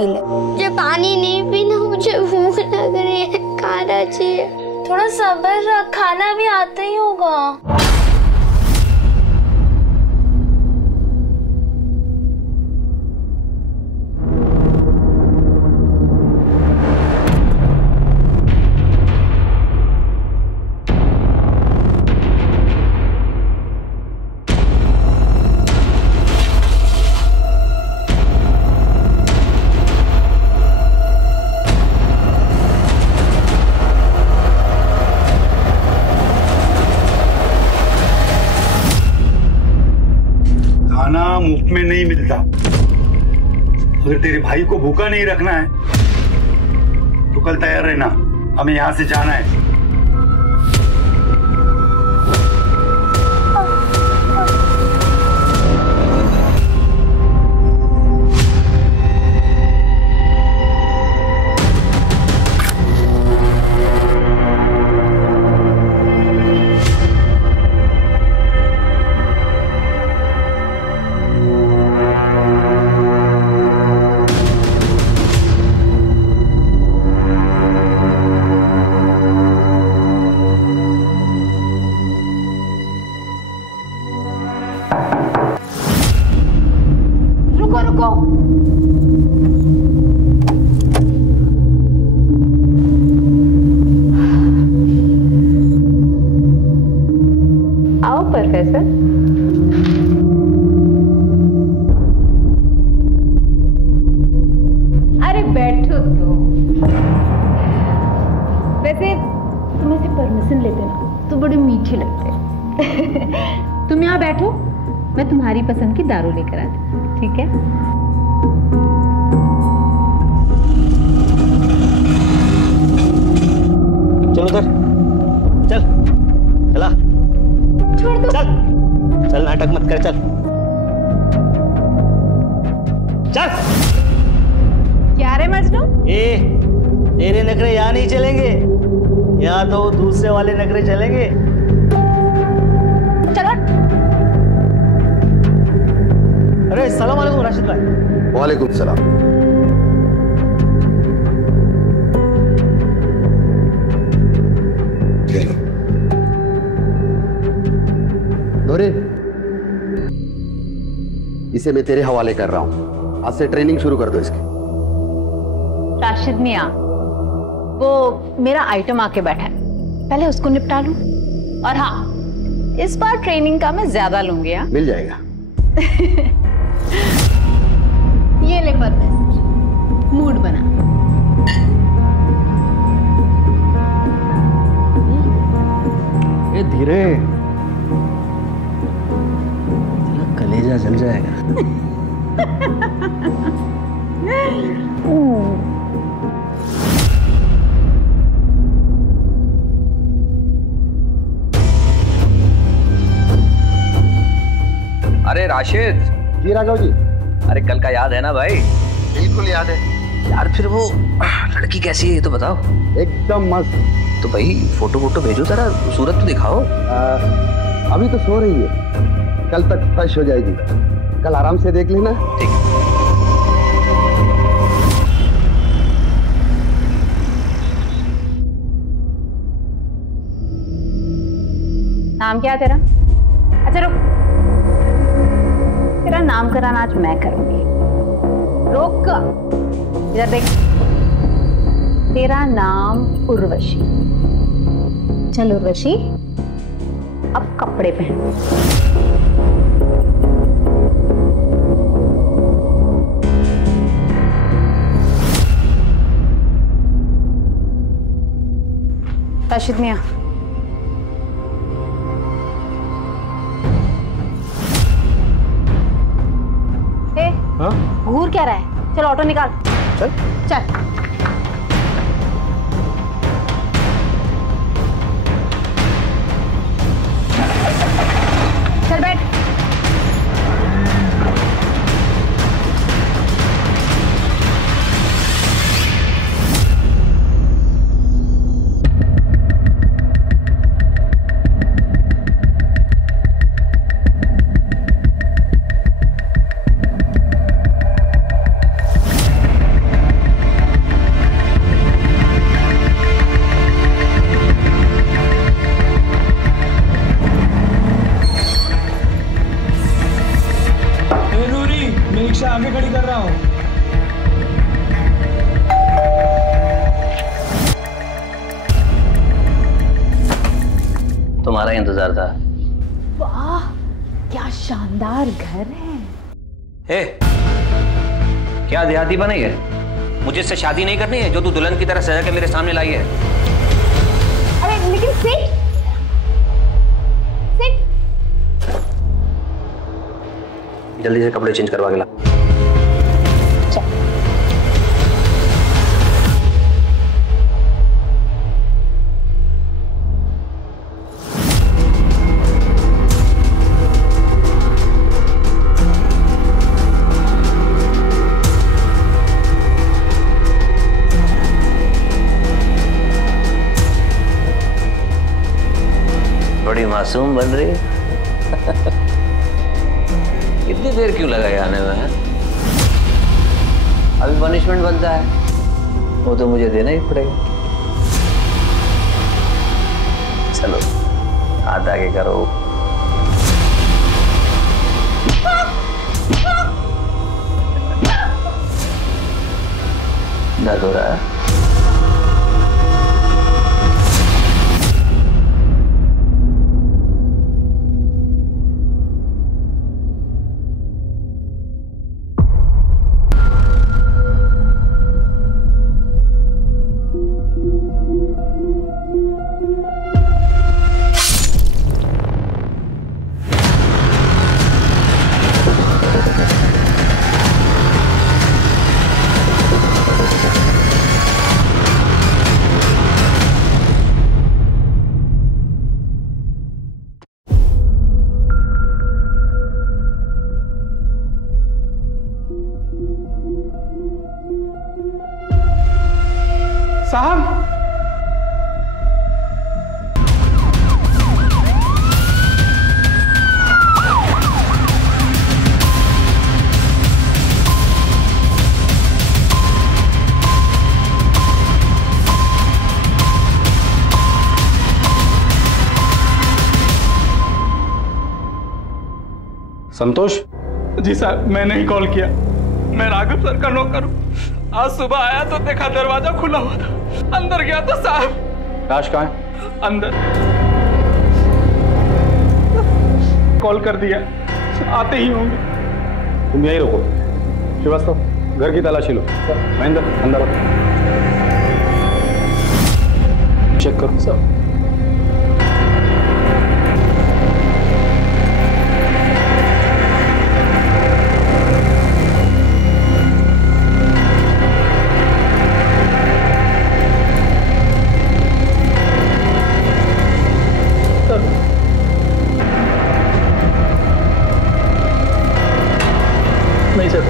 P ले। मुझे पानी नहीं पीना, मुझे भूख लग रही है, खाना चाहिए। थोड़ा सब्र रख, खाना भी आता ही होगा। मुफ्त में नहीं मिलता। अगर तेरे भाई को भूखा नहीं रखना है तो कल तैयार रहना, हमें यहाँ से जाना है। आओ प्रोफेसर। अरे बैठो तो। वैसे तुम ऐसे परमिशन लेते ना तो बड़े मीठे लगते। तुम यहाँ बैठो, मैं तुम्हारी पसंद की दारू लेकर आती हूँ, ठीक है? चलो उधर, चल, चला, छोड़ दो। चल, चल नाटक मत कर, चल, चल। क्या रे मजनू? तेरे नखरे यहाँ नहीं चलेंगे, यहाँ तो दूसरे वाले नखरे चलेंगे। चलो। अरे सलाम वालेकुम राशिद भाई। वालेकुम सलाम। नूरिन, इसे मैं तेरे हवाले कर रहा हूं। आज से ट्रेनिंग शुरू कर दो इसकी। राशिद मियां, वो मेरा आइटम आके बैठा है, पहले उसको निपटा लूं। और हाँ, इस बार ट्रेनिंग का मैं ज्यादा लूंगी। हाँ, मिल जाएगा। ये ले प्रोफेसर, मूड बना। ये धीरे, कलेजा जल जाएगा। अरे राशिद। जी राघव जी। अरे कल का याद है ना भाई? बिल्कुल याद है यार। फिर वो लड़की कैसी है ये तो बताओ। एकदम मस्त। तो भाई फोटो भेजो जरा, सूरत तो दिखाओ। अभी तो सो रही है, कल तक फ्रेश हो जाएगी, कल आराम से देख लेना। ठीक। नाम क्या है तेरा? अच्छा रुक, तेरा नामकरण आज मैं करूंगी। रुक, इधर देख। तेरा नाम उर्वशी। चल उर्वशी, अब कपड़े पहन। राशिद मियां, घूर क्या रहा है? चल ऑटो निकाल। चल चल। चल बैठ। तुम्हारा इंतजार था। वाह, क्या शानदार घर है। ए, क्या देहाती बनाई है? मुझे इससे शादी नहीं करनी है जो तू दुल्हन की तरह सजा के मेरे सामने लाई है। अरे लेकिन सिट जल्दी से कपड़े चेंज करवा के ला। बड़ी मासूम बन रही है। इतनी देर क्यों लगाई आने में है? अभी पनिशमेंट बनता है, वो तो मुझे देना ही पड़ेगा। चलो हाथ आगे करो। दर्द हो रहा है? साहब, संतोष? जी साहब, मैंने ही कॉल किया। मैं राघव सर का नौकर हूँ। आज सुबह आया तो देखा दरवाजा खुला हुआ था, अंदर गया तो साहब। लाश कहाँ है? अंदर। कॉल कर दिया, आते ही होंगे। तुम यहीं रुको। श्रीवास्तव, घर की तलाशी लो। महेंद्र, अंदर आओ। चेक करो सब। नहीं सर,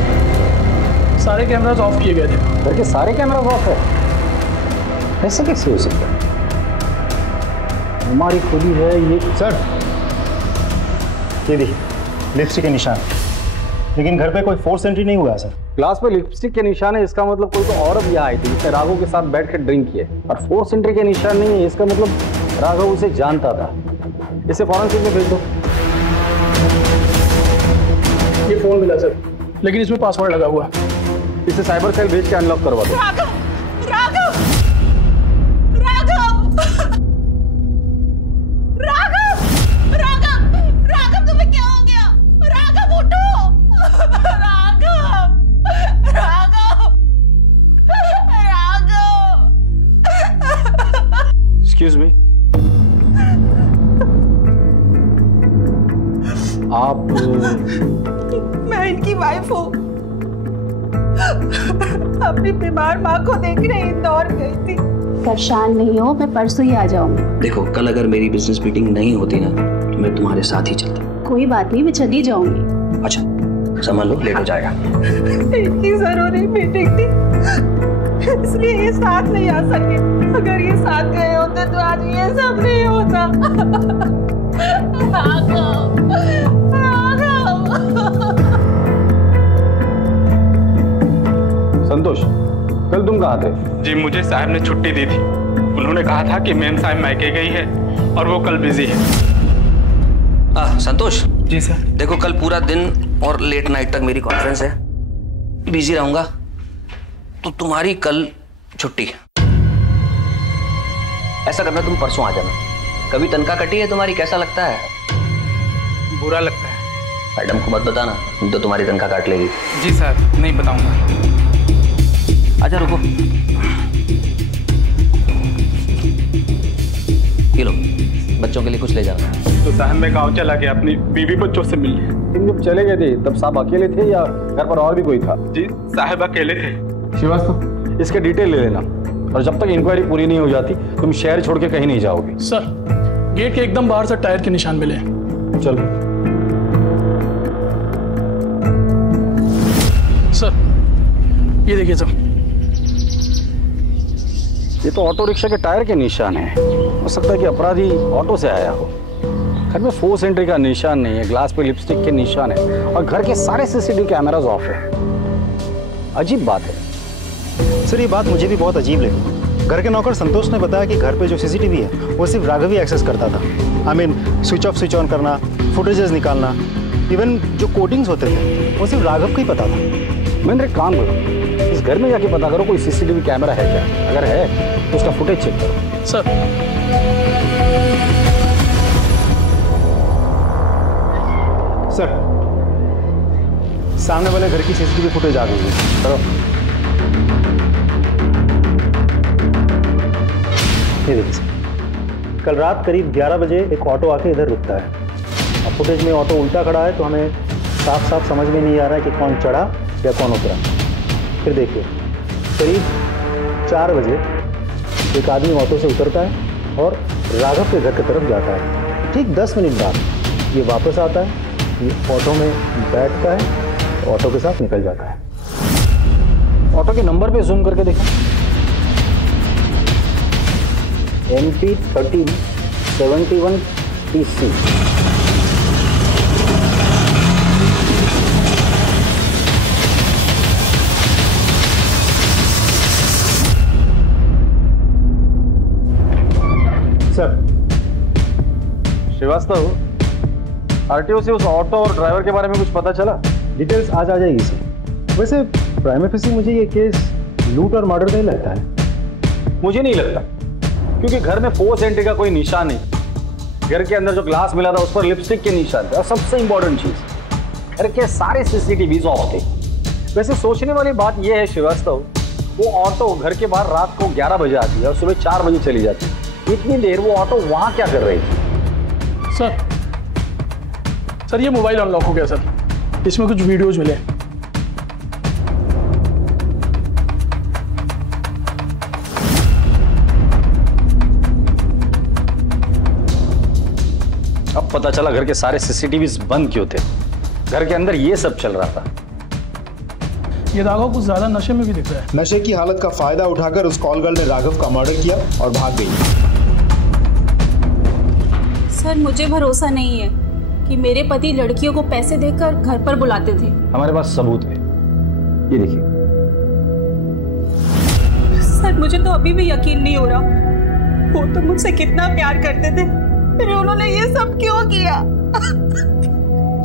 सारे कैमरास ऑफ किए गए थे। घर के सारे कैमरा ऑफ है? ऐसे कैसे हो सकता है? हमारी खुली है ये। सर, ये देखिए लिपस्टिक के निशान, लेकिन घर पे कोई फोर्स एंट्री नहीं हुआ सर। ग्लास पे लिपस्टिक के निशान है, इसका मतलब कोई तो औरत यहाँ आई थी जिसने राघव के साथ बैठ कर ड्रिंक किए, और फोर्स एंट्री के निशान नहीं है, इसका मतलब राघव उसे जानता था। इसे फॉरेंसिक में भेज दो। ये फोन मिला सर, लेकिन इसमें पासवर्ड लगा हुआ है। इसे साइबर सेल भेज के अनलॉक करवा दो। राघव, राघव, राघव, राघव, राघव, राघव, तुम्हें क्या हो गया? राघव उठो, राघव, राघव, राघव। एक्सक्यूज मी, आप? मैं इनकी वाइफ हूँ। अपनी बीमार माँ को देखने इंदौर गई थी। परेशान नहीं हो, मैं परसों ही आ जाऊंगी। देखो, कल अगर मेरी बिजनेस मीटिंग नहीं होती ना तो मैं तुम्हारे साथ ही चलता। कोई बात नहीं, मैं चली जाऊंगी। अच्छा, संभाल लो, लेट हो जाएगा। इनकी जरूरी मीटिंग थी, इसलिए ये साथ नहीं आ सके। अगर ये साथ गए होते तो आज ये सब नहीं होता। राघव, संतोष, कल तुम कहाँ थे? जी, मुझे साहब ने छुट्टी दी थी। उन्होंने कहा था कि मेम साहब मायके गई है और वो कल बिजी है। संतोष जी सर। देखो, कल पूरा दिन और लेट नाइट तक मेरी कॉन्फ्रेंस है, बिजी रहूंगा, तो तुम्हारी कल छुट्टी। ऐसा करना, तुम परसों आ जाना, कभी तनख्वाह कटी है तुम्हारी? कैसा लगता है? बुरा लगता है। मैडम को मत बताना, तो तुम्हारी तनख्वाह काट लेगी। जी सर, नहीं बताऊंगा। अच्छा रुको, ये लो, बच्चों के लिए कुछ ले जाना। तो साहब मैं गाँव चला गया अपनी बीवी बच्चों से मिलने। तुम जब चले गए थे तब साहब अकेले थे या घर पर और भी कोई था? जी साहब अकेले थे। श्रीवास्तव, इसके डिटेल ले लेना, और जब तक इंक्वायरी पूरी नहीं हो जाती तुम शहर छोड़ के कहीं नहीं जाओगे। सर, गेट के एकदम बाहर से टायर के निशान मिले। चलो। सर, ये देखिए सर, ये तो ऑटो रिक्शा के टायर के निशान है। हो सकता है कि अपराधी ऑटो से आया हो। घर में फोर्स एंट्री का निशान नहीं है, ग्लास पे लिपस्टिक के निशान है, और घर के सारे सीसीटीवी कैमरास ऑफ है। अजीब बात है सर, ये बात मुझे भी बहुत अजीब लगी। घर के नौकर संतोष ने बताया कि घर पे जो सीसीटीवी है वो सिर्फ राघव ही एक्सेस करता था। I mean switch off switch on करना, फुटेजेस निकालना, इवन जो कोडिंग्स होते थे वो सिर्फ राघव को ही पता था। महेंद्र, एक काम करो, इस घर में जाके पता करो कोई सीसीटीवी कैमरा है क्या। अगर है तो उसका फुटेज चेक करो। सर, सर, सामने वाले घर की सीसीटीवी फुटेज आ गई है। चलो, ये देखिए सर, कल रात करीब 11 बजे एक ऑटो आके इधर रुकता है। अब फुटेज में ऑटो उल्टा खड़ा है, तो हमें साफ साफ समझ में नहीं आ रहा है कि कौन चढ़ा या कौन उतरा। फिर देखिए, करीब 4 बजे एक आदमी ऑटो से उतरता है और राघव के घर की तरफ जाता है। ठीक 10 मिनट बाद ये वापस आता है, ये ऑटो में बैठता है, ऑटो के साथ निकल जाता है। ऑटो के नंबर पे जूम करके देखो। MP1371TC। सर, श्रीवास्तव, आरटीओ से उस ऑटो और ड्राइवर के बारे में कुछ पता चला? डिटेल्स आज आ जाएगी सर। वैसे प्राइमा फेसी मुझे ये केस लूट और मर्डर नहीं लगता है। मुझे नहीं लगता, क्योंकि घर में फोर्स एंट्री का कोई निशान नहीं। घर के अंदर जो ग्लास मिला था उस पर लिपस्टिक के निशान थे, और सबसे इंपॉर्टेंट चीज, घर के सारे सीसीटीवी ऑफ थे। वैसे सोचने वाली बात यह है श्रीवास्तव, वो ऑटो घर के बाहर रात को 11 बजे आती है और सुबह 4 बजे चली जाती है। इतनी देर वो ऑटो वहां क्या कर रही थी? सर, ये मोबाइल अनलॉक हो गया सर, इसमें कुछ वीडियोज मिले। अब पता चला घर के सारे सीसीटीवी बंद क्यों थे। घर के अंदर ये सब चल रहा था। ये राघव कुछ ज्यादा नशे में भी दिख रहा है। नशे की हालत का फायदा उठाकर उस कॉल गर्ल ने राघव का मर्डर किया और भाग गई। सर, मुझे भरोसा नहीं है कि मेरे पति लड़कियों को पैसे देकर घर पर बुलाते थे। हमारे पास सबूत है, ये देखिए। सर, मुझे तो अभी भी यकीन नहीं हो रहा। वो तो मुझसे कितना प्यार करते थे, फिर उन्होंने ये सब क्यों किया?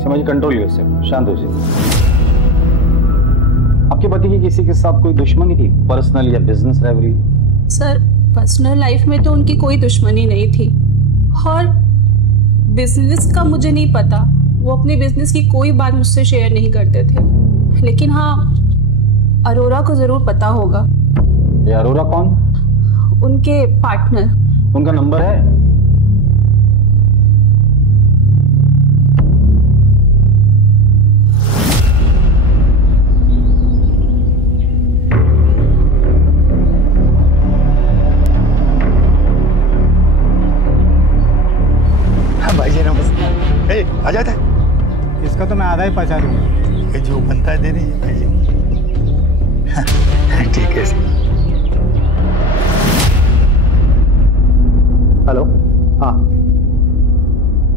समझ, कंट्रोल उससे, शांत हो जाइए। आपके पति की किसी के साथ कोई दुश्मनी थी, पर्सनल या business rivalry? Sir, personal life में तो उनकी कोई दुश्मनी नहीं थी, और बिजनेस का मुझे नहीं पता। वो अपने बिजनेस की कोई बात मुझसे शेयर नहीं करते थे, लेकिन हाँ, अरोरा को जरूर पता होगा। ये अरोरा कौन? उनके पार्टनर। उनका नंबर है? भाई जी नमस्ते। आ जाता है, इसका तो मैं आधा ही पचा दूंगा। जो बनता है दे दीजिए भाई जी। ठीक है सर। हेलो, हाँ,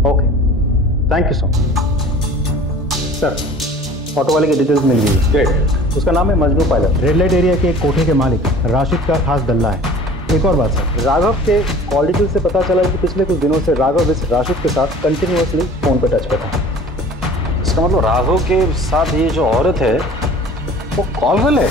okay, thank you so much. Sir, auto वाले की डिटेल्स मिल गई। ग्रेट। उसका नाम है Majnu pilot, red light area के एक कोठे के मालिक राशिद का खास दल्ला है। एक और बात सर, राघव के कॉल डिटेल से पता चला कि पिछले कुछ दिनों से राघव इस राशिद के साथ कंटिन्यूअसली फोन पे टच पे था। इसका मतलब राघव के साथ ये जो औरत है वो कॉल गर्ल है?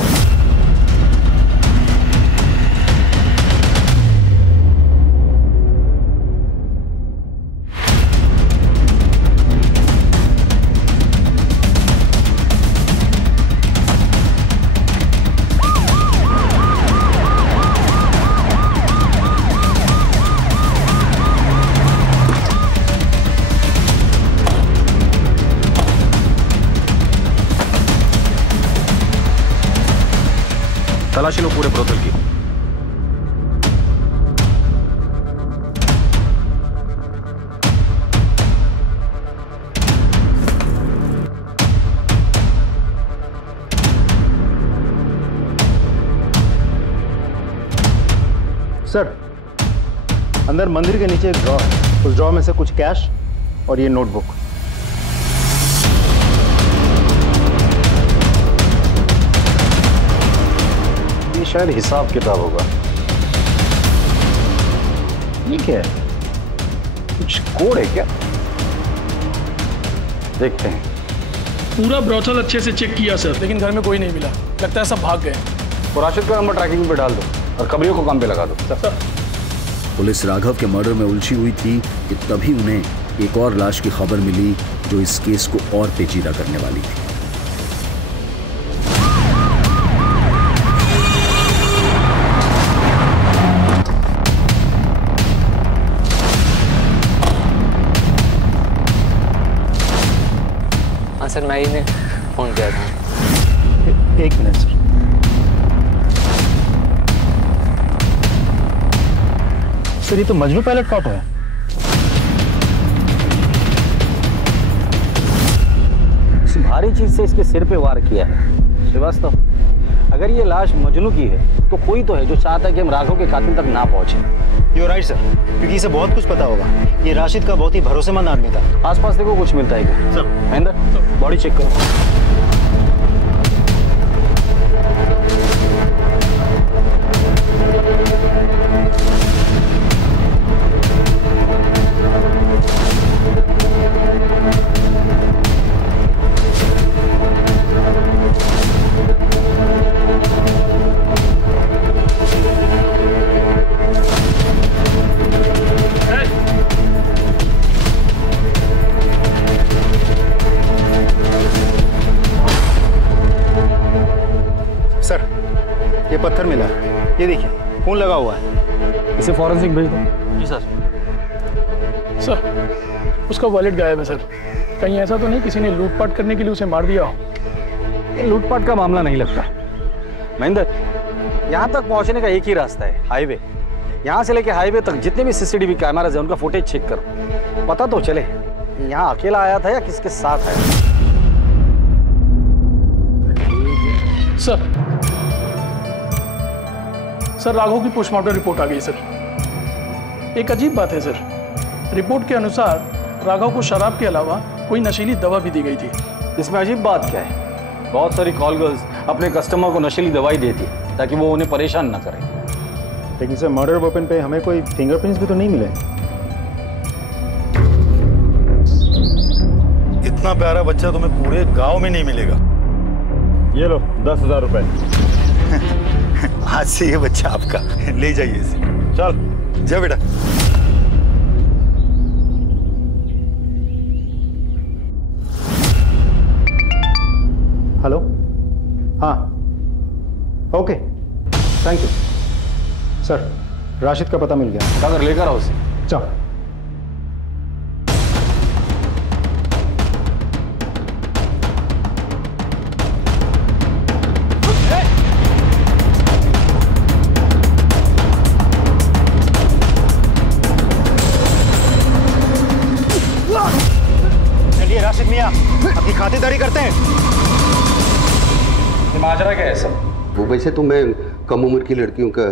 तलाशी लो पूरे ब्रोथल की। सर, अंदर मंदिर के नीचे एक ड्रॉ है, उस ड्रॉ में से कुछ कैश और ये नोटबुक। ये शायद हिसाब किताब होगा। ये क्या है? कुछ कोड है क्या? देखते हैं। पूरा ब्रोथल अच्छे से चेक किया सर, लेकिन घर में कोई नहीं मिला। लगता है सब भाग गए। तो राशिद का नंबर ट्रैकिंग पे डाल दो और खबरियों को काम पे लगा दो। सर। पुलिस राघव के मर्डर में उलझी हुई थी कि तभी उन्हें एक और लाश की खबर मिली जो इस केस को और पेचीदा करने वाली थी। हाँ सर, मैं ही फोन किया था। एक मिनट सर। सर, ये तो मजनू पायलट का ऑटो है। इस भारी चीज से इसके सिर पे वार किया है। श्रीवास्तव, अगर ये लाश मजनू की है तो कोई तो है जो चाहता है कि हम राघव के कातिल तक ना पहुंचे। यू राइट सर, क्योंकि इसे बहुत कुछ पता होगा। ये राशिद का बहुत ही भरोसेमंद आदमी था। आसपास देखो कुछ मिलता है क्या? सर। महेंद्र, बॉडी चेक करो। ये पत्थर मिला, ये देखिए खून लगा हुआ है। इसे फॉरेंसिक भेज दो। जी सर। सर, उसका वॉलेट गायब है सर। कहीं ऐसा तो नहीं किसी ने लूटपाट करने के लिए उसे मार दिया हो? ये लूटपाट का मामला नहीं लगता। महेंद्र, यहाँ तक पहुँचने का एक ही रास्ता है, हाईवे। यहाँ से लेके हाईवे तक जितने भी सीसीटीवी कैमराज हैं उनका फुटेज चेक करो, पता तो चले यहाँ अकेला आया था या किसके साथ आया। सर, राघव की पोस्टमार्टम रिपोर्ट आ गई सर। एक अजीब बात है सर, रिपोर्ट के अनुसार राघव को शराब के अलावा कोई नशीली दवा भी दी गई थी। इसमें अजीब बात क्या है? बहुत सारी कॉल गर्ल्स अपने कस्टमर को नशीली दवाई देती ताकि वो उन्हें परेशान ना करें। लेकिन सर, मर्डर वेपन पे हमें कोई फिंगरप्रिंट्स भी तो नहीं मिले। इतना प्यारा बच्चा तुम्हें पूरे गांव में नहीं मिलेगा। ये लो 10,000 रुपए। आज से ये बच्चा आपका, ले जाइए इसे। चल जा बेटा। हेलो, हाँ, okay, thank you sir. Rashid का पता मिल गया। अगर लेकर आओ उसे। चल। चलिए राशिद मियां, अपनी खातिरदारी करते हैं। माजरा क्या है सब? वो वैसे तो मैं कम उम्र की लड़कियों का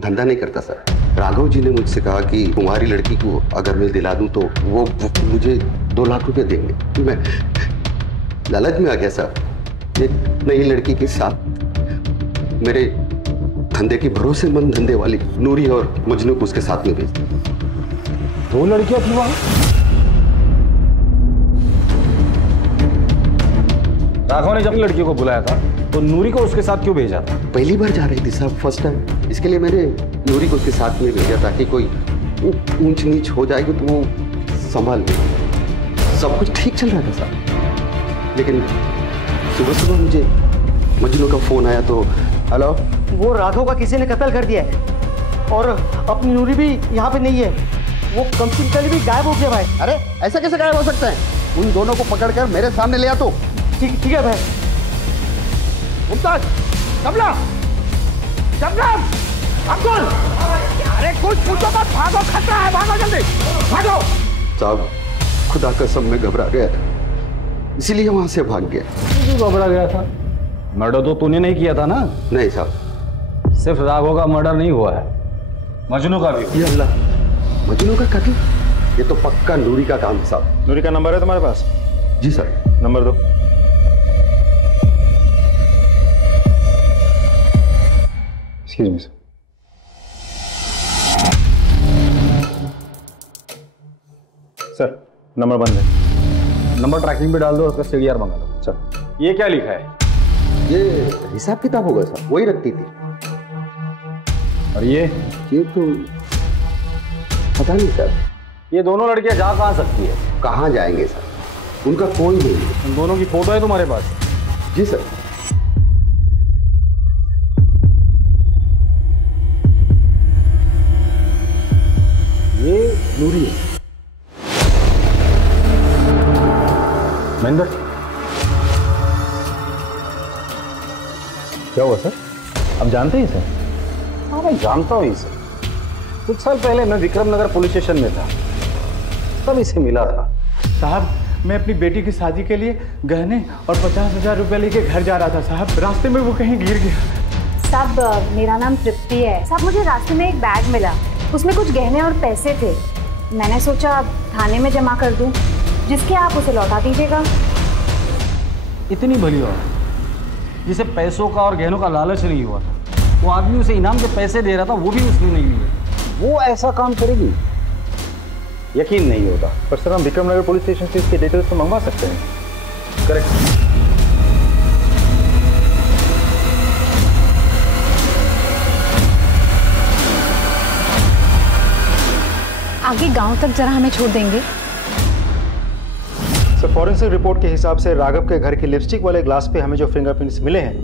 धंधा नहीं करता सर। राघव जी ने मुझसे कहा कि तुम्हारी लड़की को अगर मैं दिला दूं तो वो मुझे 2 लाख रुपए देंगे। मैं लालच में आ गया सर। एक नई लड़की के साथ मेरे धंधे की भरोसेमंद धंधे वाली नूरी और मजनू को उसके साथ में भेज दी। 2 लड़कियां थी वहां? राघव ने जब लड़की को बुलाया था तो नूरी को उसके साथ क्यों भेजा था? पहली बार जा रही थी साहब, फर्स्ट टाइम। इसके लिए मैंने नूरी को उसके साथ में भेजा ताकि कोई ऊंच नीच हो जाएगी तो वो संभाल ले। सब कुछ ठीक चल रहा था साहब, लेकिन सुबह सुबह मुझे मजनू का फोन आया तो हेलो, वो राघव का किसी ने कत्ल कर दिया है और अपनी नूरी भी यहाँ पे नहीं है। वो कम से कम भी गायब हो गया भाई। अरे ऐसा कैसे गायब हो सकता है? उन दोनों को पकड़ कर मेरे सामने ले आ। तो ठीक है भाई। मुमताज, कमला, शबनम, अब्दुल, अरे कुछ पूछो मत, भागो, खतरा है, भागो जल्दी, भागो। साहब खुदा कसम में घबरा गया था, इसीलिए वहां से भाग गया। तू घबरा गया था? मर्डर तो तूने नहीं किया था ना? नहीं साहब। सिर्फ राघव का मर्डर नहीं हुआ है, मजनू का भी। ये अल्लाह, मजनू का कत्ल? ये तो पक्का नूरी का काम है साहब। नूरी का नंबर है तुम्हारे पास? जी सर। नंबर दो। Excuse me sir. Sir number बंद है। नंबर ट्रैकिंग पे डाल दो, उसका सीडीआर मंगा लो। सर ये क्या लिखा है? ये हिसाब किताब होगा सर, वही रखती थी। और ये तो पता नहीं सर। ये दोनों लड़कियां जा कहां सकती है? कहां जाएंगे सर, उनका कोई नहीं। उन दोनों की फोटो है तुम्हारे पास? जी सर। ये नूरी है। महेंद्र, क्या हुआ सर? आप जानते हैं इसे? हाँ मैं जानता हूँ इसे। कुछ साल पहले मैं विक्रमनगर पुलिस स्टेशन में था, तब इसे मिला था। साहब मैं अपनी बेटी की शादी के लिए गहने और 50,000 रुपए लेके घर जा रहा था साहब, रास्ते में वो कहीं गिर गया। साहब मेरा नाम तृप्ति है। साहब मुझे रास्ते में एक बैग मिला, उसमें कुछ गहने और पैसे थे। मैंने सोचा थाने में जमा कर दूं, जिसके आप उसे लौटा दीजिएगा। इतनी भली औरत जिसे पैसों का और गहनों का लालच नहीं हुआ था, वो आदमी उसे इनाम के पैसे दे रहा था, वो भी उसने नहीं लिए, वो ऐसा काम करेगी? यकीन नहीं होता। पर सर हम विक्रमनगर पुलिस स्टेशन से इसके डिटेल्स तो मंगवा सकते हैं। करेक्ट। आगे गांव तक जरा हमें छोड़ देंगे? सर फॉरेंसिक रिपोर्ट के हिसाब से राघव के घर के लिपस्टिक वाले ग्लास पे हमें जो फिंगरप्रिंट्स मिले हैं,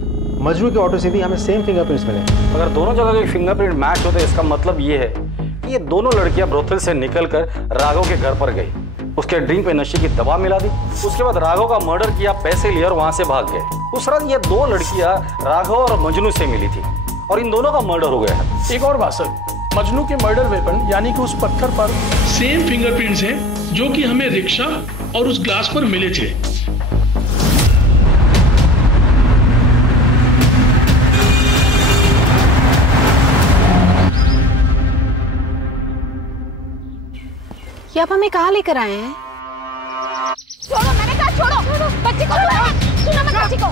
मजनू के ऑटो से भी हमें सेम फिंगरप्रिंट्स मिले हैं। अगर दोनों जगह के फिंगरप्रिंट मैच होते, इसका मतलब ये है कि ये दोनों लड़कियां ब्रोथल से निकलकर राघव के घर पर गई, उसके ड्रिंक पे नशे की दवा मिला दी, उसके बाद राघव का मर्डर किया, पैसे लिए और वहां से भाग गए। उस रात ये दो लड़कियां राघव और मजनू से मिली थी और इन दोनों का मर्डर हो गया है। एक और बात सर, मजनू के मर्डर वेपन यानी कि उस पत्थर पर सेम फिंगरप्रिंट्स हैं जो कि हमें रिक्शा और उस ग्लास पर मिले थे। ये आप हमें कहाँ लेकर आए हैं? छोड़ो, मैंने कहा छोड़ो, बच्ची को सुनो मत बच्ची को।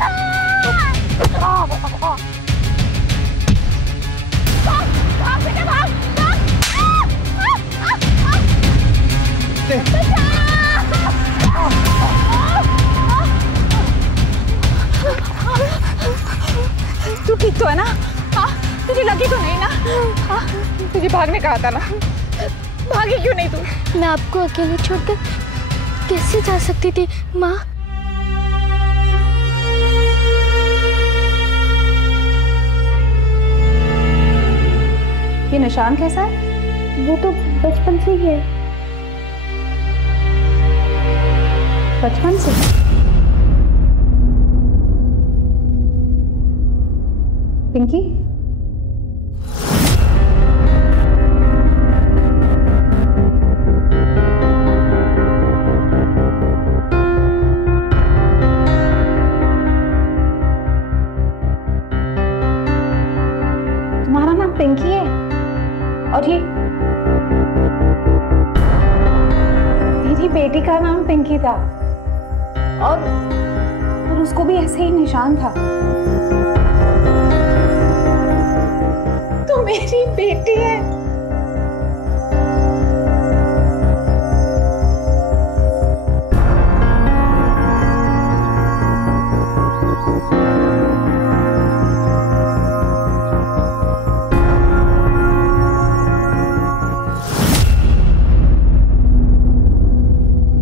भाग बेटा भाग, तू ठीक तो है ना? हाँ, तुझे लगी तो नहीं ना? हाँ, तुझे भागने कहा था ना, भागी क्यों नहीं तू? मैं आपको अकेले छोड़कर कैसे जा सकती थी माँ? ये निशान कैसा है? वो तो बचपन से ही है। बचपन से? पिंकी, तुम्हारा नाम पिंकी है और ये मेरी बेटी का नाम पिंकी था और उसको भी ऐसे ही निशान था। तो मेरी बेटी है।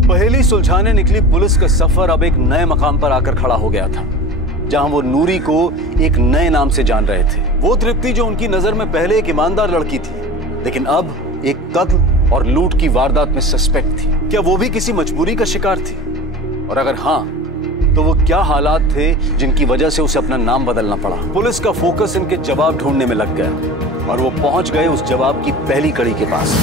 पहेली सुलझाने निकली पुलिस का सफर अब एक नए मकाम पर आकर खड़ा हो गया था, जहां वो नूरी को एक नए नाम से जान रहे थे। वो तृप्ति जो उनकी नजर में पहले एक ईमानदार लड़की थी, लेकिन अब एक कत्ल और लूट की वारदात में सस्पेक्ट थी। क्या वो भी किसी मजबूरी का शिकार थी? और अगर हाँ, तो वो क्या हालात थे जिनकी वजह से उसे अपना नाम बदलना पड़ा। पुलिस का फोकस इनके जवाब ढूंढने में लग गया और वो पहुंच गए उस जवाब की पहली कड़ी के पास।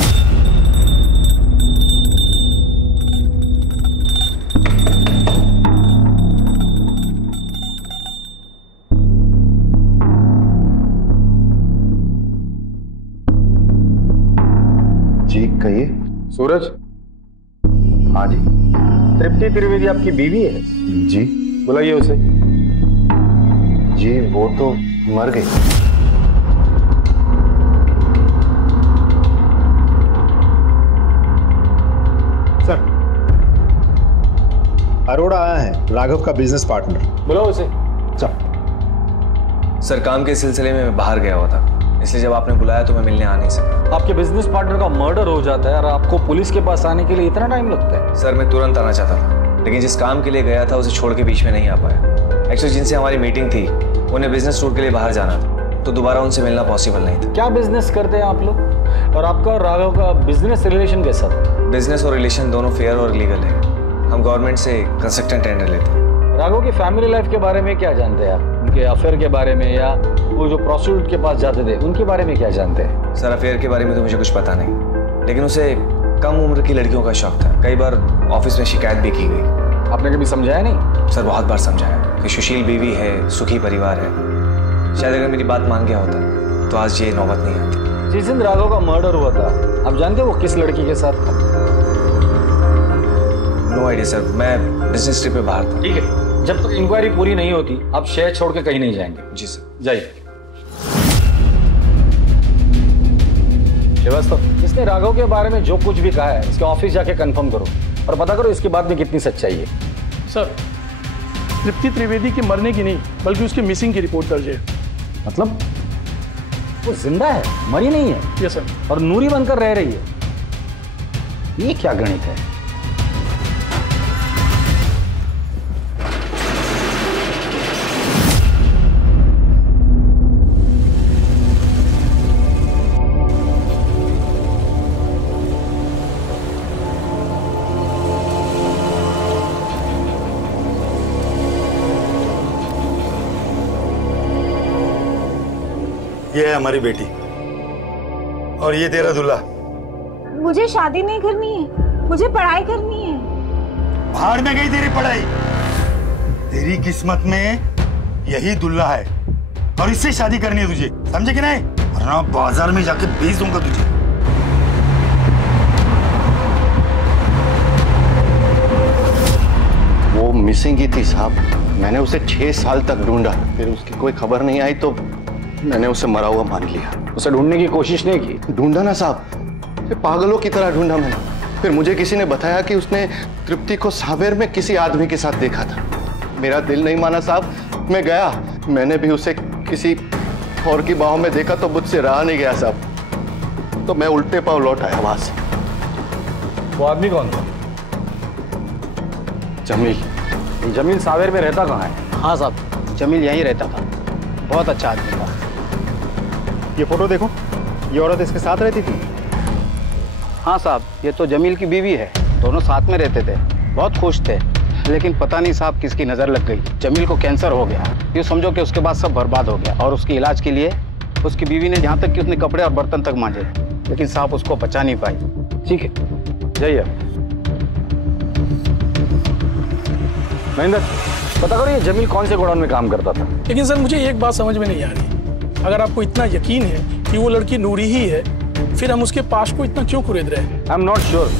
जी कहिए। सूरज। हाँ जी। तृप्ति त्रिवेदी आपकी बीवी है? जी। बुलाइए उसे। जी वो तो मर गई। सर अरोड़ा आया है, राघव का बिजनेस पार्टनर। बुलाओ उसे। सर काम के सिलसिले में मैं बाहर गया हुआ था, इसलिए जब आपने बुलाया तो मैं मिलने आ नहीं सका। आपके बिजनेस पार्टनर का मर्डर हो जाता है और आपको पुलिस के पास आने के लिए इतना टाइम लगता है? सर मैं तुरंत आना चाहता था, लेकिन जिस काम के लिए गया था उसे छोड़ के बीच में नहीं आ पाया। एक्चुअली जिनसे हमारी मीटिंग थी उन्हें बिजनेस टूर के लिए बाहर जाना था, तो दोबारा उनसे मिलना पॉसिबल नहीं था। क्या बिजनेस करते हैं आप लोग? और आपका और राघव का बिजनेस रिलेशन कैसा था? बिजनेस और रिलेशन दोनों फेयर और लीगल है। हम गवर्नमेंट से कंस्ट्रक्शन टेंडर लेते हैं। राघव की फैमिली लाइफ के बारे में क्या जानते हैं आप? उनके अफेयर के बारे में, या वो जो प्रोस्टिट्यूट के पास जाते थे उनके बारे में क्या जानते हैं? सर अफेयर के बारे में तो मुझे कुछ पता नहीं, लेकिन उसे कम उम्र की लड़कियों का शौक था। कई बार ऑफिस में शिकायत भी की गई। आपने कभी समझाया नहीं? सर बहुत बार समझाया कि सुशील बीवी है, सुखी परिवार है। शायद अगर मेरी बात मान गया होता तो आज ये नौबत नहीं आती। जिस दिन राघव का मर्डर हुआ था आप जानते हो वो किस लड़की के साथ था? नो आइडिया सर, मैं बिजनेस ट्रिप पे बाहर था। ठीक है, जब तक इंक्वायरी पूरी नहीं होती आप शहर छोड़ के कहीं नहीं जाएंगे। जी सर। जाइए। श्रीवास्तव, इसने राघव के बारे में जो कुछ भी कहा है इसके ऑफिस जाके कंफर्म करो और पता करो इसकी बात में कितनी सच्चाई है। सर तृप्ति त्रिवेदी के मरने की नहीं बल्कि उसके मिसिंग की रिपोर्ट दर्ज है। मतलब वो जिंदा है, मरी नहीं है? Yes sir. और नूरी बनकर रह रही है? ये क्या गणित है? ये है हमारी बेटी और ये तेरा दूल्हा। मुझे शादी नहीं करनी है, मुझे पढ़ाई करनी है। भाड़ में गई तेरी पढ़ाई। तेरी किस्मत में यही दूल्हा है और इससे शादी करनी है तुझे, समझे कि नहीं? वरना बाजार में जाके बेच दूंगा तुझे। वो मिसिंग ही थी साहब। मैंने उसे 6 साल तक ढूंढा, फिर उसकी कोई खबर नहीं आई तो मैंने उसे मरा हुआ मान लिया। उसे ढूंढने की कोशिश नहीं की? ढूंढा ना साहब, पागलों की तरह ढूंढा मैंने। फिर मुझे किसी ने बताया कि उसने तृप्ति को सावेर में किसी आदमी के साथ देखा था। मेरा दिल नहीं माना साहब, मैं गया। मैंने भी उसे किसी और की बाहों में देखा तो मुझसे रहा नहीं गया साहब, तो मैं उल्टे पांव लौट आया वहां से। वो आदमी कौन था? जमील। जमील सावेर में रहता कहाँ है? हाँ साहब, जमील यहीं रहता था। बहुत अच्छा आदमी था। ये फोटो देखो, ये औरत इसके साथ रहती थी। हाँ साहब, ये तो जमील की बीवी है। दोनों साथ में रहते थे, बहुत खुश थे। लेकिन पता नहीं साहब किसकी नज़र लग गई। जमील को कैंसर हो गया। ये समझो कि उसके बाद सब बर्बाद हो गया और उसके इलाज के लिए उसकी बीवी ने यहाँ तक कि उसने कपड़े और बर्तन तक मांजे, लेकिन साहब उसको बचा नहीं पाई। ठीक है, जाइए। महेंद्र, पता करो ये जमील कौन से गोडाउन में काम करता था। लेकिन सर मुझे एक बात समझ में नहीं आ रही, अगर आपको इतना यकीन है कि वो लड़की नूरी ही है, फिर हम उसके पास को इतना क्यों कुरेद रहे हैं? आई एम नॉट श्योर,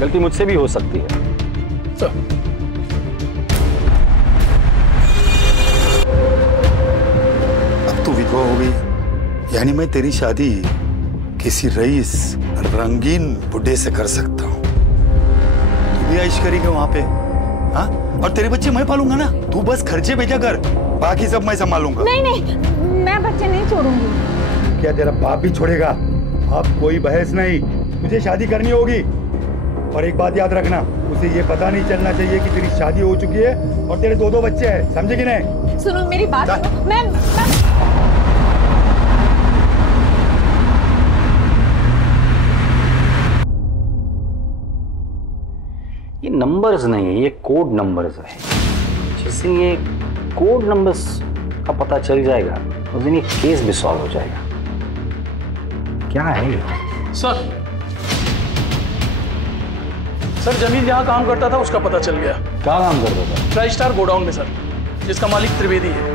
गलती मुझसे भी हो सकती है। सर अब तू विधवा हो गई, यानी मैं तेरी शादी किसी रईस रंगीन बुढ़े से कर सकता हूँ। तू भी ऐश करेगा वहां पे, हाँ? और तेरे बच्चे मैं पालूंगा ना, तू बस खर्चे भेजा कर, बाकी सब मैं संभालूंगा। नहीं नहीं, मैं बच्चे नहीं छोड़ूंगी। क्या तेरा बाप भी छोड़ेगा? अब कोई बहस नहीं, तुझे शादी करनी होगी। और एक बात याद रखना, उसे ये पता नहीं चलना चाहिए कि तेरी शादी हो चुकी है और तेरे 2 बच्चे हैं, समझे कि नहीं? सुनो मेरी बात सुनो। मैं ये नंबर्स नहीं है, ये कोड नंबर्स है। जिस दिन ये कोड नंबर्स का पता चल जाएगा उस दिन ये केस भी सॉल्व हो जाएगा। क्या है ये? सर जमील जहाँ काम करता था उसका पता चल गया। क्या काम करता था? ट्राई स्टार गोडाउन में सर, जिसका मालिक त्रिवेदी है।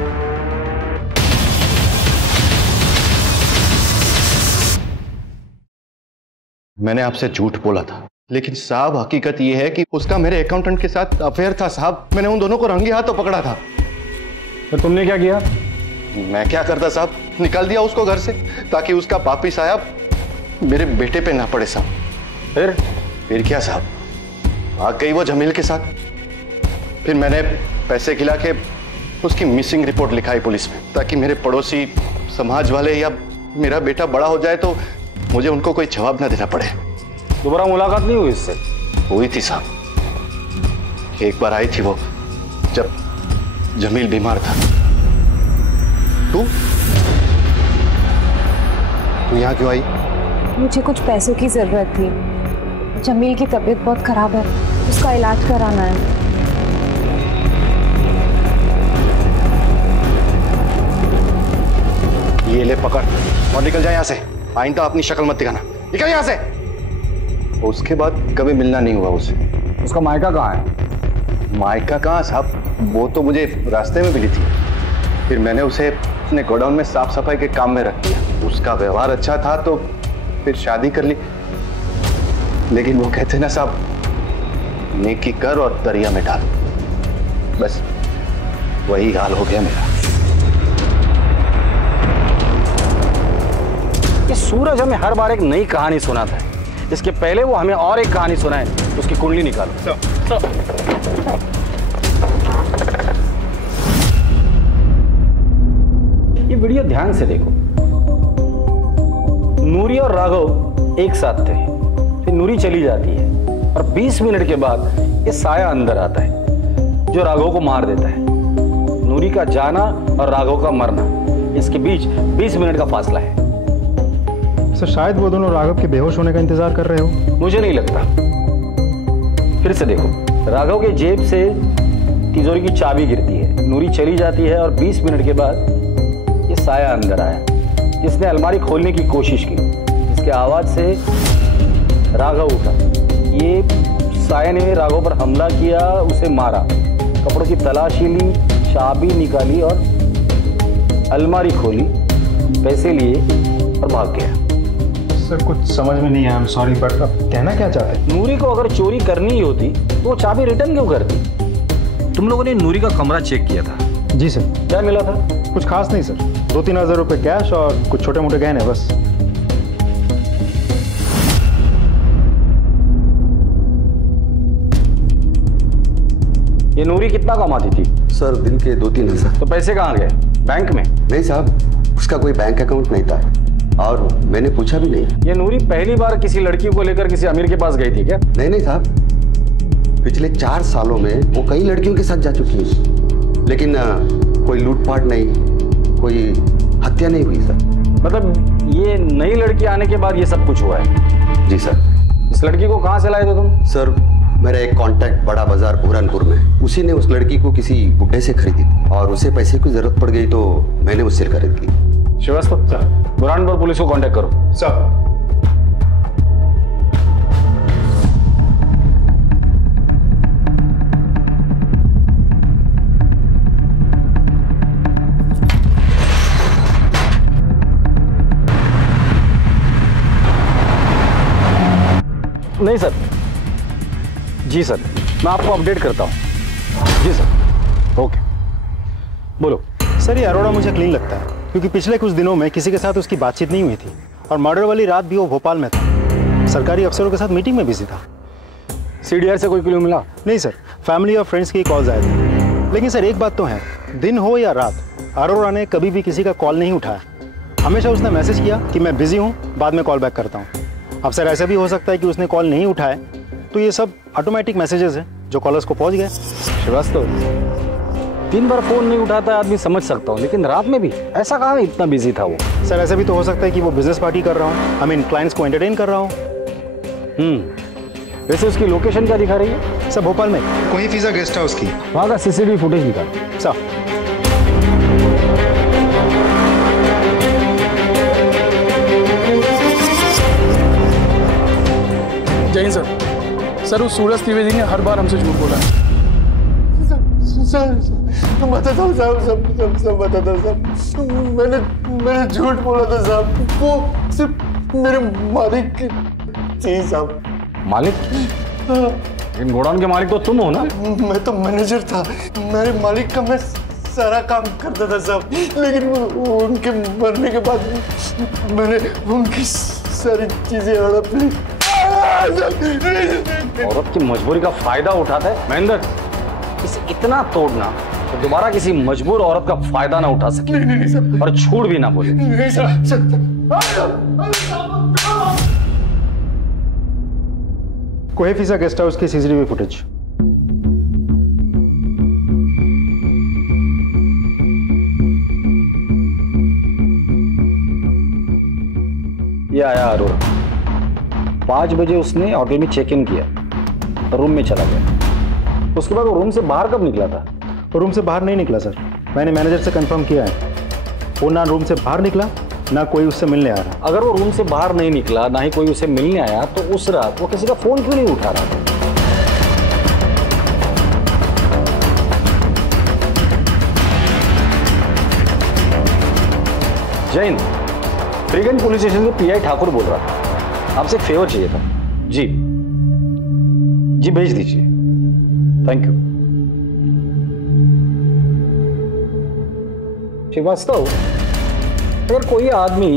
मैंने आपसे झूठ बोला था, लेकिन साहब हकीकत यह है कि उसका मेरे अकाउंटेंट के साथ अफेयर था साहब। मैंने उन दोनों को रंगे हाथों पकड़ा था। तो तुमने क्या किया? मैं क्या करता साहब, निकाल दिया उसको घर से ताकि उसका पापी साहब मेरे बेटे पे ना पड़े साहब। फिर क्या साहब, भाग गई वो जमील के साथ। फिर मैंने पैसे खिला के उसकी मिसिंग रिपोर्ट लिखाई पुलिस में, ताकि मेरे पड़ोसी, समाज वाले या मेरा बेटा बड़ा हो जाए तो मुझे उनको कोई जवाब ना देना पड़े। दोबारा मुलाकात नहीं हुई इससे? हुई थी साहब, एक बार आई थी वो जब जमील बीमार था। तू यहाँ क्यों आई? मुझे कुछ पैसों की जरूरत थी। जमील की तबीयत बहुत खराब है, उसका इलाज कराना है। ये ले पकड़ और निकल जाए यहाँ से। आइंदा अपनी शक्ल मत दिखाना, निकल यहाँ से। उसके बाद कभी मिलना नहीं हुआ उसे। उसका मायका कहाँ है? मायका कहाँ साहब, वो तो मुझे रास्ते में मिली थी। फिर मैंने उसे अपने गोडाउन में साफ सफाई के काम में रख दिया। उसका व्यवहार अच्छा था तो फिर शादी कर ली। लेकिन वो कहते ना साहब, नेकी कर और दरिया में डाल। बस वही हाल हो गया मेरा। ये सूरज हमें हर बार एक नई कहानी सुनाता है। इसके पहले वो हमें और एक कहानी सुनाए, उसकी कुंडली निकालो। ये वीडियो ध्यान से देखो। नूरी और राघव एक साथ थे, फिर नूरी चली जाती है और 20 मिनट के बाद ये साया अंदर आता है जो राघव को मार देता है। नूरी का जाना और राघव का मरना, इसके बीच 20 मिनट का फासला है। सर शायद वो दोनों राघव के बेहोश होने का इंतजार कर रहे हो। मुझे नहीं लगता। फिर से देखो, राघव के जेब से तिजोरी की चाबी गिरती है, नूरी चली जाती है और 20 मिनट के बाद ये साया अंदर आया जिसने अलमारी खोलने की कोशिश की। इसके आवाज से राघव उठा। ये साया ने राघव पर हमला किया, उसे मारा, कपड़ों की तलाशी ली, चाबी निकाली और अलमारी खोली, पैसे लिए और भाग गया। सर कुछ समझ में नहीं आया, आई एम सॉरी, बट अब कहना क्या चाहते हैं? नूरी को अगर चोरी करनी ही होती तो वो चाबी रिटर्न क्यों करती? तुम लोगों ने नूरी का कमरा चेक किया था? जी सर। क्या मिला था? कुछ खास नहीं सर, 2-3 हज़ार रुपए कैश और कुछ छोटे मोटे गहने बस। ये नूरी कितना कमाती थी? सर दिन के 2-3 हज़ार। तो पैसे कहाँ गए? बैंक में? नहीं साहब, उसका कोई बैंक अकाउंट नहीं था और मैंने पूछा भी नहीं। ये नूरी पहली बार किसी लड़की को लेकर किसी अमीर के पास गई थी क्या? नहीं साहब, पिछले 4 सालों में वो कई लड़कियों के साथ जा चुकी है, लेकिन कोई लूटपाट नहीं, कोई हत्या नहीं हुई सर। मतलब ये नई लड़की आने के बाद ये सब कुछ हुआ है? जी सर। इस लड़की को कहाँ से लाए थे तुम? सर मेरा एक कांटेक्ट बड़ा बाजार बुरहानपुर में, उसी ने उस लड़की को किसी बुड्ढे से खरीदी और उसे पैसे की जरूरत पड़ गई तो मैंने उससे खरीद ली। श्रीवास्तव सर, बुरहानपुर पुलिस को कांटेक्ट करो। सर। नहीं सर। जी सर, मैं आपको अपडेट करता हूँ। जी सर, ओके। बोलो। सर ये अरोड़ा मुझे क्लीन लगता है क्योंकि पिछले कुछ दिनों में किसी के साथ उसकी बातचीत नहीं हुई थी और मर्डर वाली रात भी वो भोपाल में था, सरकारी अफसरों के साथ मीटिंग में बिजी था। सीडीआर से कोई क्लू मिला? नहीं सर, फैमिली और फ्रेंड्स की कॉल्स आए थे। लेकिन सर एक बात तो है, दिन हो या रात, अरोड़ा ने कभी भी किसी का कॉल नहीं उठाया। हमेशा उसने मैसेज किया कि मैं बिजी हूँ, बाद में कॉल बैक करता हूँ। अब सर ऐसा भी हो सकता है कि उसने कॉल नहीं उठाए तो ये सब ऑटोमेटिक मैसेजेस हैं जो कॉलर्स को पहुंच गए। श्रीवास्तव, दिन भर फोन नहीं उठाता है आदमी, समझ सकता हूँ, लेकिन रात में भी ऐसा कहाँ इतना बिजी था वो? सर ऐसा भी तो हो सकता है कि वो बिजनेस पार्टी कर रहा हूँ, क्लाइंट्स को एंटरटेन कर रहा हूँ। वैसे उसकी लोकेशन क्या दिखा रही है? सर भोपाल में कोई फिजा गेस्ट हाउस की वहाँ का सीसीटीवी फुटेज निकाल। सर जय हिंद सर उस सूरज त्रिवेदी ने हर बार हमसे झूठ बोला है। सर बताता हूँ साहब, सब बताता हूँ साहब। मैंने झूठ बोला था साहब, वो सिर्फ मेरे मालिक की थी साहब। मालिक? इन गोडाउन के मालिक तो तुम हो ना? मैं तो मैनेजर था, मेरे मालिक का मैं सारा काम करता था साहब, लेकिन उनके मरने के बाद मैंने उनकी सारी चीजें हड़प ली। औरत की मजबूरी का फायदा उठाता है महेंद्र। इसे इतना तोड़ना तो दोबारा किसी मजबूर औरत का फायदा ना उठा सके और झूठ भी ना बोले। कोई फिजा गेस्ट हाउस की सीसीटीवी फुटेज। ये आया अरोरा। 5 बजे उसने होटल में चेक इन किया, रूम में चला गया। उसके बाद वो रूम से बाहर कब निकला था? वो रूम से बाहर नहीं निकला सर, मैंने मैनेजर से कंफर्म किया है। वो ना रूम से बाहर निकला ना कोई उससे मिलने आ रहा। अगर वो रूम से बाहर नहीं निकला, ना ही कोई उसे मिलने आया, तो उस रात वो किसी का फोन क्यों नहीं उठा रहा था? जैन, फ्रीगंज पुलिस स्टेशन के पीआई ठाकुर बोल रहा था, आपसे एक फेवर चाहिए था। जी भेज दीजिए, थैंक यू। श्रीवास्तव, अगर कोई आदमी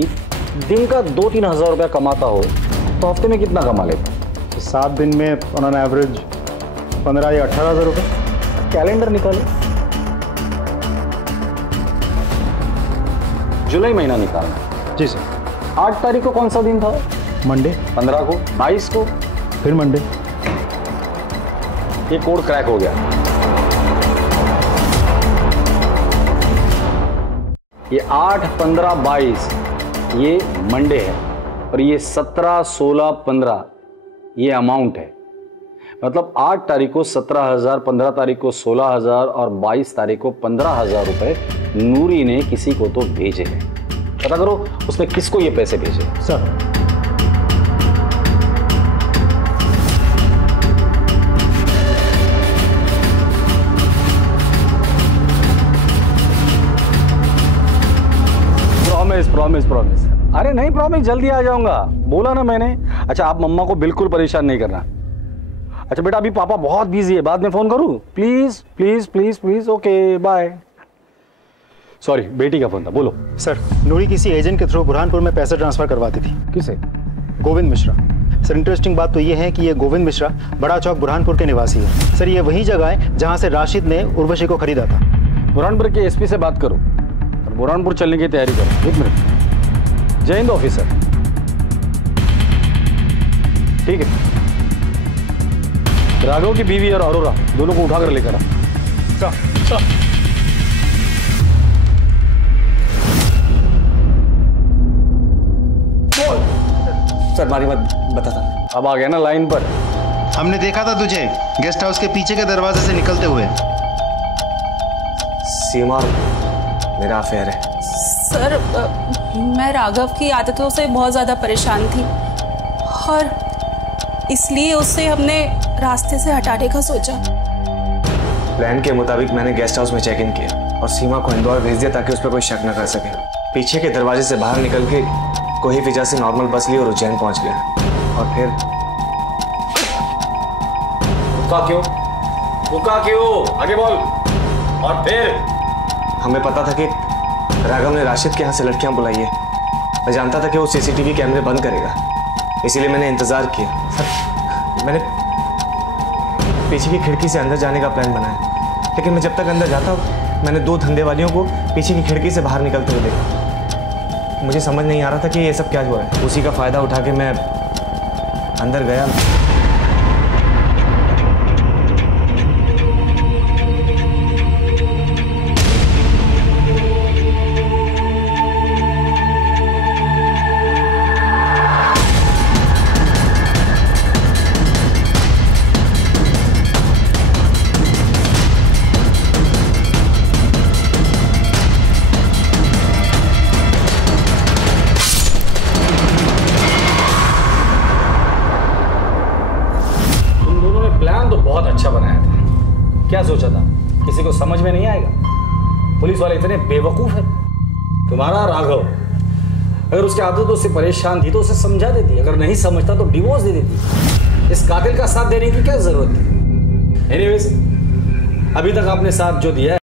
दिन का 2-3 हज़ार रुपया कमाता हो तो हफ्ते में कितना कमा लेता? 7 दिन में ऑन एवरेज 15 या 18 हज़ार रुपये। कैलेंडर निकालो, जुलाई महीना निकालना। जी सर। 8 तारीख को कौन सा दिन था? मंडे। 15 को, 22 को, फिर मंडे। ये कोड क्रैक हो गया। ये 8, 15, 22 ये मंडे है और ये 17, 16, 15 ये अमाउंट है। मतलब 8 तारीख को 17,000, 15 तारीख को 16,000 और 22 तारीख को 15,000 रुपए नूरी ने किसी को तो भेजे हैं। पता करो उसने किसको ये पैसे भेजे। Sir promise. अरे नहीं प्रॉमिस, जल्दी आ जाऊंगा, बोला ना मैंने। अच्छा आप मम्मा को बिल्कुल परेशान नहीं करना। अच्छा बेटा अभी पापा बहुत बिजी है, बाद में फोन करूं? Please please please please. Okay bye. Sorry बेटी का फोन था, बोलो। सर नूरी किसी एजेंट के थ्रू बुरहानपुर में पैसे ट्रांसफर करवाती थी। किसे? गोविंद मिश्रा। सर इंटरेस्टिंग बात तो ये है कि ये गोविंद मिश्रा बड़ा चौक बुरहानपुर के निवासी है। सर ये वही जगह है जहां से राशिद ने उर्वशी को खरीदा था। बुरहानपुर के एसपी से बात करो और बुरहानपुर चलने की तैयारी करो। 1 मिनट। जय हिंद ऑफिसर। ठीक है, राघव की बीवी और अरोरा दोनों को उठाकर लेकर आ। सर मारी मत बताता। अब आ गया ना लाइन पर। हमने देखा था तुझे गेस्ट हाउस के पीछे के दरवाजे से निकलते हुए। सीमा मेरा अफेयर है। सर मैं राघव की आदतों से बहुत ज़्यादा परेशान थी और इसलिए उससे हमने रास्ते से हटाने का सोचा। प्लान के मुताबिक मैंने गेस्ट हाउस में चेक इन किया और सीमा को इंदौर भेज दिया ताकि उस पर कोई शक न कर सके। पीछे के दरवाजे से बाहर निकल के कोई फिजा से नॉर्मल बस ली और उज्जैन पहुंच गया। और फिर रुका क्यों? आगे बोल। और फिर हमें पता था कि राघव ने राशिद के यहाँ से लड़कियां बुलाई है। मैं जानता था कि वो सीसीटीवी कैमरे बंद करेगा, इसीलिए मैंने इंतजार किया। सर मैंने पीछे की खिड़की से अंदर जाने का प्लान बनाया, लेकिन मैं जब तक अंदर जाता मैंने 2 धंधेवालियों को पीछे की खिड़की से बाहर निकलते हुए देखा। मुझे समझ नहीं आ रहा था कि ये सब क्या हो रहा है। उसी का फायदा उठा के मैं अंदर गया। क्या सोचा था किसी को समझ में नहीं आएगा? पुलिस वाले इतने बेवकूफ है। तुम्हारा राघव अगर उसकी आदतों से परेशान थी तो उसे समझा देती, अगर नहीं समझता तो डिवोर्स दे देती। इस कातिल का साथ देने की क्या जरूरत थी? एनीवेज, अभी तक आपने साथ जो दिया है